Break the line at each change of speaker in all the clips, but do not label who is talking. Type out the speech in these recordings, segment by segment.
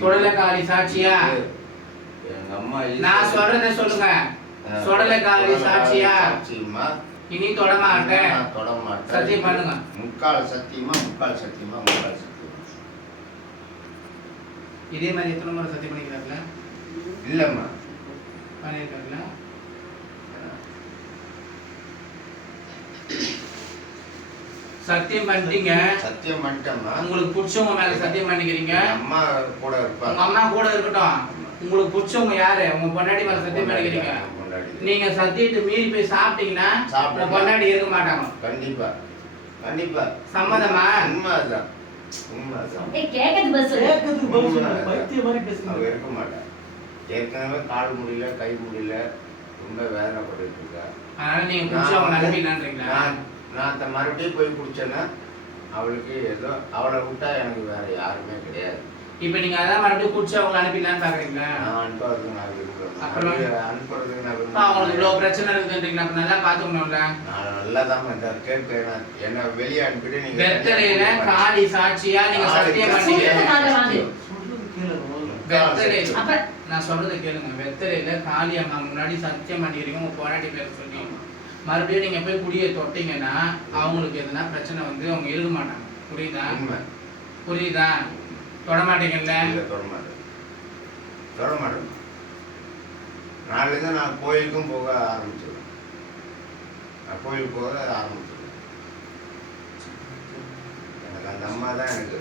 சுடலைக்காளி சாட்சியா?
எங்க அம்மா
நான் சொல்றத சொல்லுங்க.
ஆ,
சுடலைக்காளி சாட்சியா?
சாட்சியமா?
இனி தொடமாட்டேன்.
நான் தொட மாட்டேன்
சத்தியம் பண்ணுங்க.
முக்கால் சத்தியமா முக்கால் சத்தியமா முக்கால் சத்தியமா.
இதே மாதிரி எத்தனை முறை சத்தியம் பண்ணிக்கிறாருல
இல்லம்மா.
பண்ணியிருக்காருல சத்தியம் பண்ணிட்டீங்க.
சத்தியம் பண்ணிட்டேம்மா.
உங்களுக்கு பிடிச்சவங்க மேல சத்தியம் பண்ணிக்கிறீங்க.
அம்மா கூட
உங்க
இருப்பாங்க
அம்மா கூட இருக்கட்டும். உங்களுக்கு பிடிச்சவங்க யாரு? உங்க பொண்டாட்டி மேல சத்தியம் பண்ணிக்கிறீங்க. நீங்க சத்தியத்தை மீறி போய் சாப்பிட்டீங்கன்னா உங்க. பொண்டாட்டி இருக்க மாட்டாங்க.
கண்டிப்பா. கண்டிப்பா.
சம்மதமா?
உண்மை அதுதான் உண்மை அதுதான்
ஏய் கேக்குது பஸ்
கேட்கறதுக்கு பதில் சொல்லுங்க. பைத்தியம் மாதிரி பேசுங்க.
அவ இருக்க மாட்டேன் ஏற்கனவே கால் முடியல கை முடியல. ரொம்ப வேதனைப்பட்டு இருக்கா.
அதனால நீங்க
நான் நான் அந்த மறுபடியும் போய் குடிச்சேன்னா அவளுக்கு ஏதோ அவளை விட்டா எனக்கு வேற யாருமே கிடையாது.
இப்ப நீங்க அதான் மறுபடியும் பிடிச்சவங்க அனுப்பிடலான்னு பாக்குறீங்களா
நான் அனுப்புறதுக்கு நான் விரும்புறேன்
அப்புறம்?
அனுப்புறதுக்கு நான்
அவங்களுக்கு இவ்வளவு பிரச்சனை இருக்குன்றீங்க அப்ப நல்லா பாத்துக்கணும்ல
நான் நல்லா தான் இந்த கேட்கிறேன் என்ன வெளியே அனுப்பிட்டு நீங்க
வெத்தலையில காளி சாட்சியா நீங்க சத்தியம் பண்ணீங்க. வெத்தலை நான் சொல்றதை கேளுங்க. வெத்தலையில காளி அம்மா முன்னாடி சத்தியம் பண்ணிக்கிறீங்க. உங்க போராட்டி பேர சொல்லி. மறுபடியும் நீங்க போய் குடியை தொட்டீங்கன்னா அவங்களுக்கு எதுனா பிரச்சனை வந்து அவங்க இருக்க மாட்டாங்க. புரியுதா? புரியுதா? தொட மாட்டீங்கல்ல?
இல்ல தொட மாட்டேன். தொட மாட்டேன். நாளைக்கு நான் கோயிலுக்கும் போக ஆரம்பிச்சிடுவேன் நான் கோயிலுக்கு போக ஆரம்பிச்சிடுவேன் எனக்கு அந்த அம்மா தான் எனக்கு.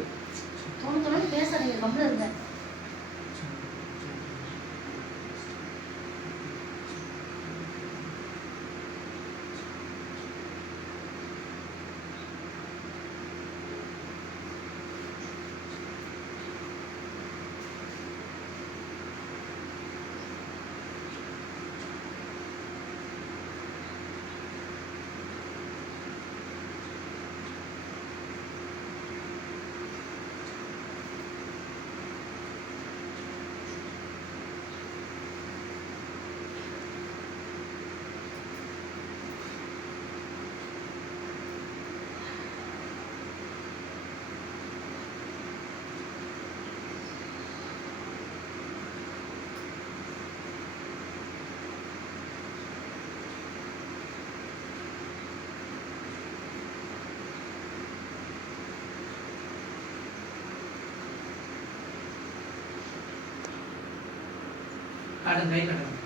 தோணு தோணு பேசாதீங்க கம்முனு இருங்க
காட்டுங்க கை காட்டுங்க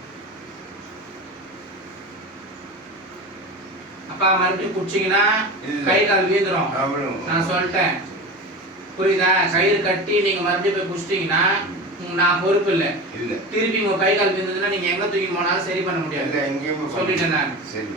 அப்பா மறுபடியும் குடிச்சீங்கன்னா. கை கால் வீந்துரும். நான் சொல்லிட்டேன். புரியுதா? கயிறு கட்டி நீங்க மறுபடியும் போய் குடிச்சிட்டீங்கன்னா நான் பொறுப்பு இல்லை. திருப்பி உங்க கை கால் வீந்ததுன்னா நீங்க எங்க தூக்கி போனாலும் சரி பண்ண முடியாது. சொல்லிட்டேன் நான்.
சரி.